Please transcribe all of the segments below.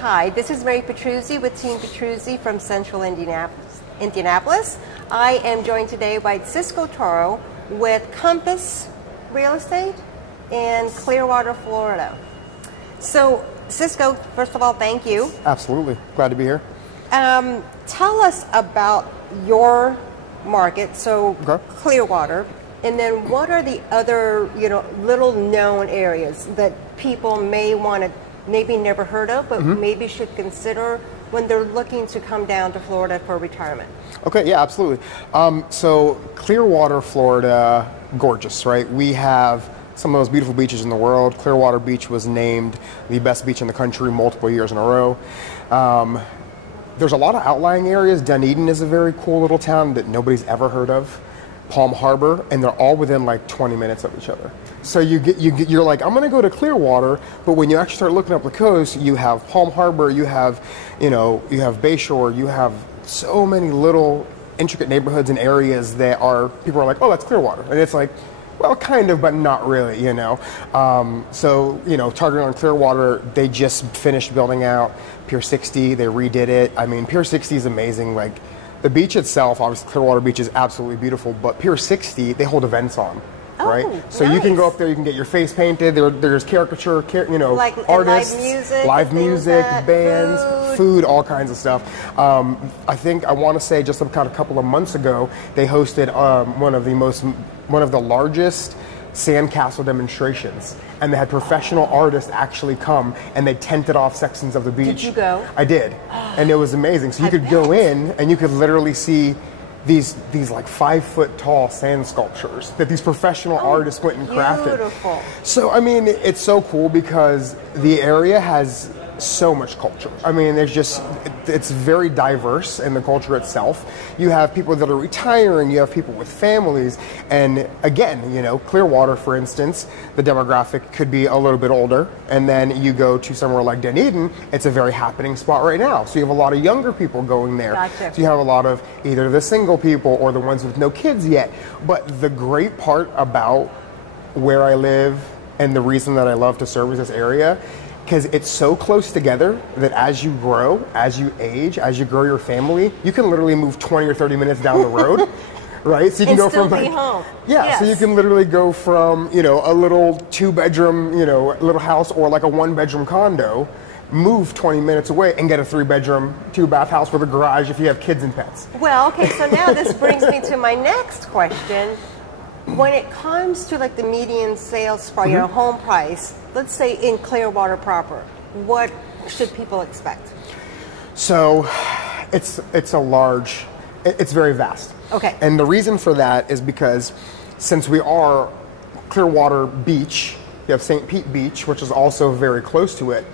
Hi, this is Mary Petruzzi with Team Petruzzi from Central Indianapolis. I am joined today by Cisco Toro with Compass Real Estate in Clearwater, Florida. So, Cisco, first of all, thank you. Absolutely. Glad to be here. Tell us about your market, so Okay. Clearwater, and then what are the other, little known areas that people may want to, maybe never heard of, but maybe should consider when they're looking to come down to Florida for retirement? Okay, yeah, absolutely. So Clearwater, Florida, gorgeous, right? We have some of the most beautiful beaches in the world. Clearwater Beach was named the best beach in the country multiple years in a row. There's a lot of outlying areas. Dunedin is a very cool little town that nobody's ever heard of. Palm Harbor, and they're all within like 20 minutes of each other. So you're like, I'm gonna go to Clearwater, but when you actually start looking up the coast, you have Palm Harbor, you have Bayshore, you have so many little intricate neighborhoods and areas that people are like, oh, that's Clearwater. And it's like, well, kind of, but not really, So, targeting on Clearwater, they just finished building out Pier 60, they redid it. I mean, Pier 60 is amazing. Like, the beach itself, obviously Clearwater Beach is absolutely beautiful, but Pier 60, they hold events on, right? So nice. you can go up there, you can get your face painted, there's caricature, like artists, live music, bands, food, all kinds of stuff. I think, I want to say just about a couple of months ago, they hosted one of the largest sandcastle demonstrations, and they had professional artists actually come and they tented off sections of the beach. Did you go? I did, and it was amazing. So you could go in and you could literally see these like 5-foot tall sand sculptures that these professional artists went and crafted. Beautiful. So I mean, it's so cool because the area has so much culture. I mean, it's very diverse in the culture itself. You have people that are retiring, you have people with families, and again, Clearwater, for instance, the demographic could be a little bit older, and then you go to somewhere like Dunedin, it's a very happening spot right now. So you have a lot of younger people going there. Gotcha. So you have a lot of either the single people or the ones with no kids yet. But the great part about where I live and the reason that I love to service this area, because it's so close together that as you grow, as you age, as you grow your family, you can literally move 20 or 30 minutes down the road, right? So you can and go still from be home. Yeah, Yes. so you can literally go from, a little 2-bedroom, little house or like a 1-bedroom condo, move 20 minutes away and get a 3-bedroom, 2-bath house with a garage if you have kids and pets. Well, okay, so now this brings me to my next question. When it comes to like the median sales price, home price, let's say in Clearwater proper, what should people expect? So it's very vast. Okay. And the reason for that is because since we are Clearwater Beach, you have St. Pete Beach, which is also very close to it,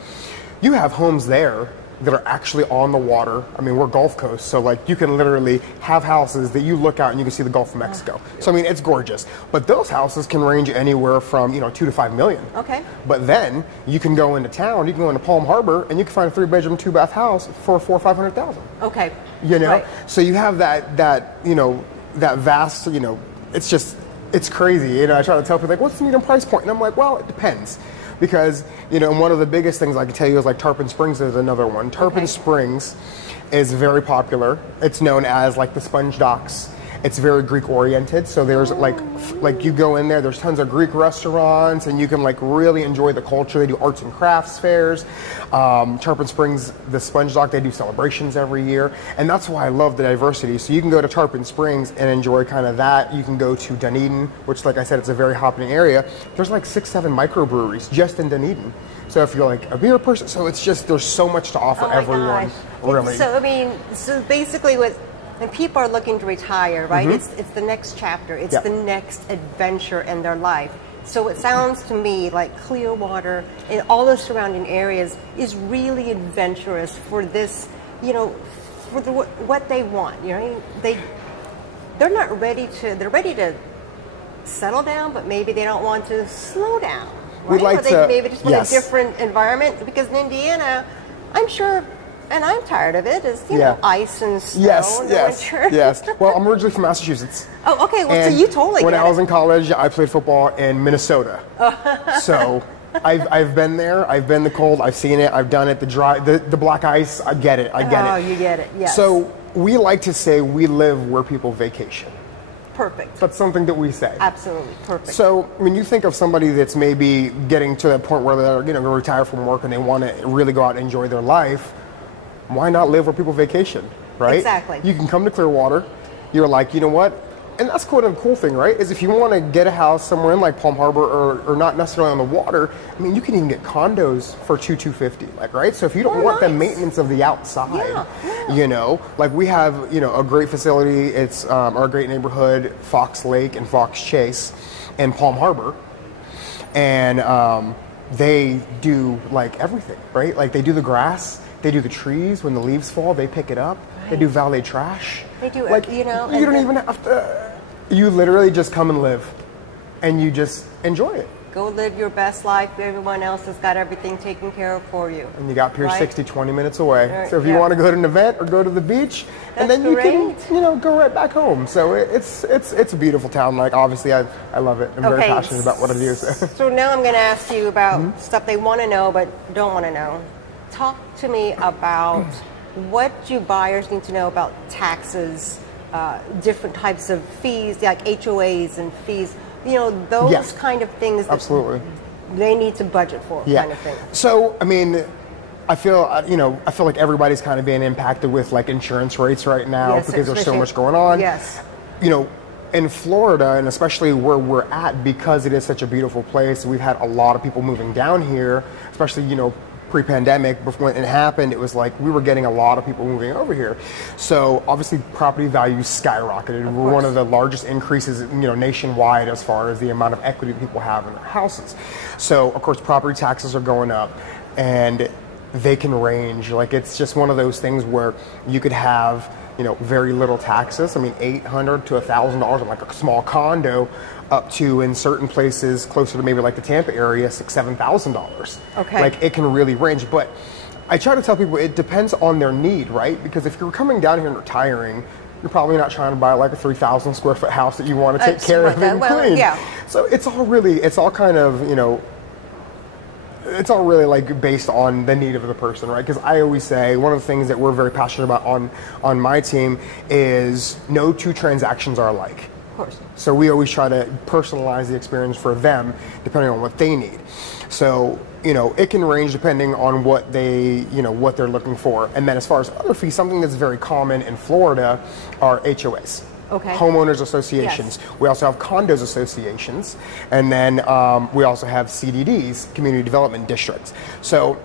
you have homes there that are actually on the water. I mean, we're Gulf Coast, so like you can literally have houses that you look out and you can see the Gulf of Mexico. So I mean, it's gorgeous. But those houses can range anywhere from, $2 to $5 million. Okay. But then you can go into town, you can go into Palm Harbor, and you can find a 3-bedroom, 2-bath house for $400,000 or $500,000. Okay. Right. So you have that vast, it's crazy. I try to tell people like, what's the median price point? And I'm like, well, it depends. Because, one of the biggest things I can tell you is like Tarpon Springs is another one. Tarpon Springs is very popular. It's known as like the sponge docks. It's very Greek oriented. So there's like you go in there, there's tons of Greek restaurants and you can like really enjoy the culture. They do arts and crafts fairs. Tarpon Springs, the sponge dock, they do celebrations every year. And that's why I love the diversity. So you can go to Tarpon Springs and enjoy kind of that. You can go to Dunedin, which like I said, it's a very happening area. There's like 6-7 microbreweries just in Dunedin. So if you're like a beer person, so it's just, there's so much to offer everyone. Really. So I mean, basically when people are looking to retire, right? It's the next chapter. It's the next adventure in their life. So it sounds to me like Clearwater and all the surrounding areas is really adventurous for this, for what they want. They're not ready to. They're ready to settle down, but maybe they don't want to slow down. Right? We'd like they maybe just want a different environment, because in Indiana, I'm sure. And I'm tired of it. Is ice and snow in the winter. Yes. Well, I'm originally from Massachusetts. Oh, okay. Well, so you totally when get I was in college, I played football in Minnesota. So I've been there. I've been the cold. I've seen it. I've done it. The black ice. I get it. I get it. Oh, you get it. Yes. So we like to say we live where people vacation. Perfect. That's something that we say. Absolutely. Perfect. So when you think of somebody that's maybe getting to that point where they're going to retire from work and they want to really go out and enjoy their life, why not live where people vacation, right? Exactly. You can come to Clearwater. You're like, you know what? And that's quite a cool thing, right? Is if you want to get a house somewhere in like Palm Harbor or not necessarily on the water, I mean, you can even get condos for $250, like, right? So if you don't want the maintenance of the outside, you know, like we have, you know, a great facility. It's our great neighborhood, Fox Lake and Fox Chase in Palm Harbor. And they do like everything, right? Like they do the grass, they do the trees. When the leaves fall, they pick it up. Right. They do valet trash. They do, like, you know. You don't even have to. You literally just come and live, and you just enjoy it. Go live your best life. Everyone else has got everything taken care of for you. And you got Pier 60 20 minutes away. Right. So if you want to go to an event or go to the beach, and then you can, you know, go right back home. So it's a beautiful town. Like obviously, I love it. I'm very passionate about what I do. So now I'm going to ask you about stuff they want to know but don't want to know. Talk to me about what you buyers need to know about taxes, different types of fees, like HOAs and fees. You know, those kind of things that they need to budget for, kind of thing. So, I mean, I feel like everybody's kind of being impacted with like insurance rates right now because there's so much going on. Yes. You know, in Florida, and especially where we're at, because it is such a beautiful place, we've had a lot of people moving down here, especially, you know, pre-pandemic. Before it happened, it was like we were getting a lot of people moving over here. So obviously property values skyrocketed. We're one of the largest increases, you know, nationwide as far as the amount of equity people have in their houses. So of course property taxes are going up, and they can range. Like it's just one of those things where you could have, you know, very little taxes. I mean, $800 to $1,000 on like a small condo, up to in certain places closer to maybe like the Tampa area, $6,000-$7,000. Okay. Like it can really range. But I try to tell people it depends on their need, right? Because if you're coming down here and retiring, you're probably not trying to buy like a 3,000 square foot house that you want to take care of and clean. So it's all kind of, you know, it's all really like based on the need of the person, right? Because I always say one of the things that we're very passionate about on my team is no two transactions are alike. Of course. So we always try to personalize the experience for them depending on what they need. So, you know, it can range depending on what they, you know, what they're looking for. And then as far as other fees, something that's very common in Florida are HOAs. Okay. Homeowners associations. Yes. We also have condos associations, and then we also have CDDs, community development districts. So,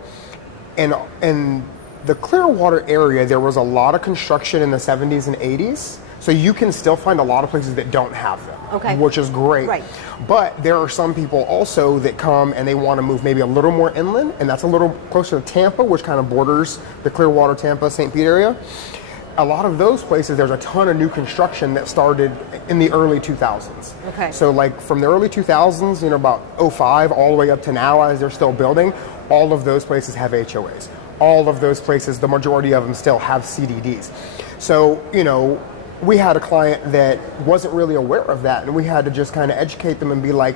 in the Clearwater area, there was a lot of construction in the 70s and 80s. So you can still find a lot of places that don't have them, which is great. Right. But there are some people also that come and they want to move maybe a little more inland, and that's a little closer to Tampa, which kind of borders the Clearwater, Tampa, St. Pete area. A lot of those places, there's a ton of new construction that started in the early 2000s. Okay. So like from the early 2000s, you know, about 05 all the way up to now as they're still building, all of those places have HOAs. All of those places, the majority of them still have CDDs. So, you know, we had a client that wasn't really aware of that, and we had to just kind of educate them and be like,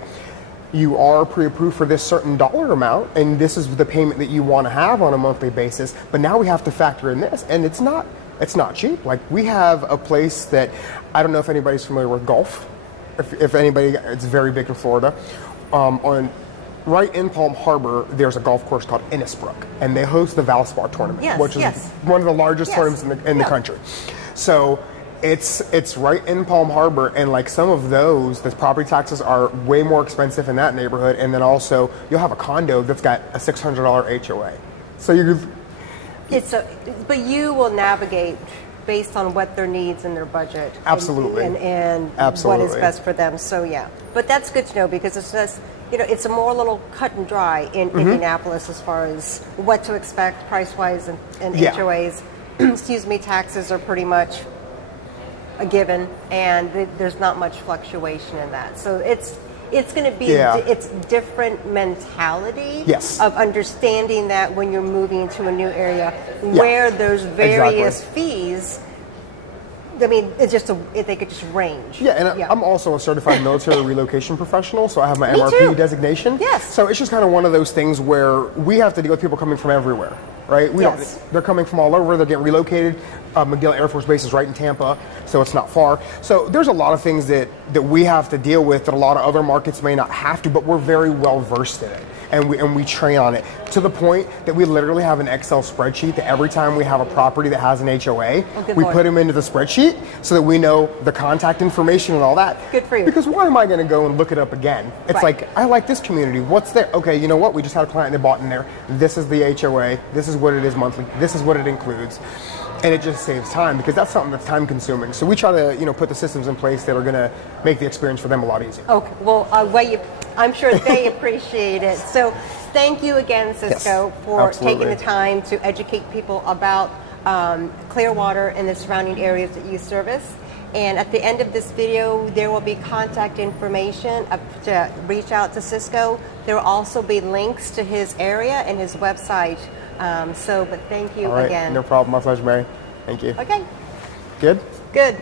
you are pre-approved for this certain dollar amount, and this is the payment that you want to have on a monthly basis, but now we have to factor in this, and it's not cheap. Like we have a place that, I don't know if anybody's familiar with golf. If anybody, it's very big in Florida. Right in Palm Harbor, there's a golf course called Innisbrook, and they host the Valspar tournament, which is one of the largest tournaments in the country. So it's right in Palm Harbor, and like some of those, the property taxes are way more expensive in that neighborhood, and then also you'll have a condo that's got a $600 HOA. So you're but you will navigate based on what their needs and their budget. Absolutely. And what is best for them. So yeah. But that's good to know, because it's just, you know, it's a more little cut and dry in Indianapolis as far as what to expect price-wise and HOAs. Excuse me, taxes are pretty much a given, and there's not much fluctuation in that. So it's going to be it's different mentality of understanding that when you're moving into a new area where there's various fees, I mean, it's just they could just range. Yeah, and I'm also a certified military relocation professional, so I have my MRP too. designation. Yes. So it's just kind of one of those things where we have to deal with people coming from everywhere, right? They're coming from all over. They're getting relocated. McGill Air Force Base is right in Tampa, so it's not far. So there's a lot of things that we have to deal with that a lot of other markets may not have to, but we're very well versed in it, and we train on it to the point that we literally have an Excel spreadsheet that every time we have a property that has an HOA, we put them into the spreadsheet so that we know the contact information and all that. Good for you. Because why am I going to go and look it up again? It's like, I like this community. What's there? Okay, you know what? We just had a client that bought in there. This is the HOA. This is what it is monthly. This is what it includes. And it just saves time, because that's something that's time consuming. So we try to, put the systems in place that are going to make the experience for them a lot easier. Okay. Well, I'm sure they appreciate it. So thank you again, Cisco, for taking the time to educate people about Clearwater and the surrounding areas that you service. And at the end of this video, there will be contact information to reach out to Cisco. There will also be links to his area and his website. But thank you again. No problem. My pleasure, Mary. Thank you. Okay. Good? Good.